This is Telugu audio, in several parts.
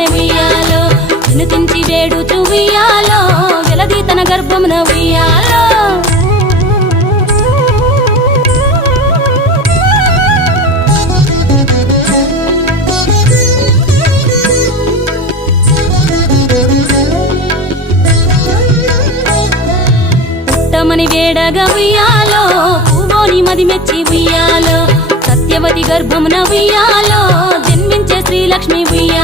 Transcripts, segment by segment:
వరమడుగమని ఉయ్యాలో వినుతించి వేడుచు ఉయ్యాలో వెలది తన గర్భమున ఉయ్యాలో. ఉత్తమని వేడగా ఉయ్యాలో పువ్వోని మది మెచ్చి ఉయ్యాలో సత్యవతి గర్భమున ఉయ్యాలో జన్మించే శ్రీలక్ష్మి ఉయ్యాలో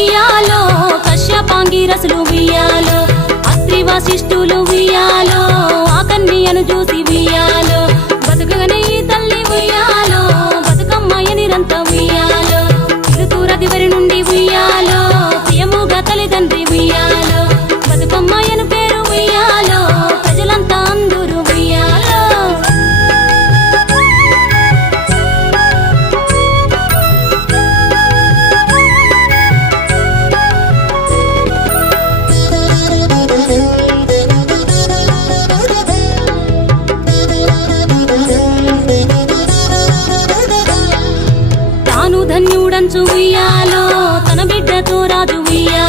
ఉయ్యాలో కశ్యపాంగి రసులు ఉయ్యాలో అత్రి వశిష్ఠులు ఉయ్యాలో ఆ చూసి కంచు ఉయ్యాలో తన బిడ్డతో రాజు ఉయ్యా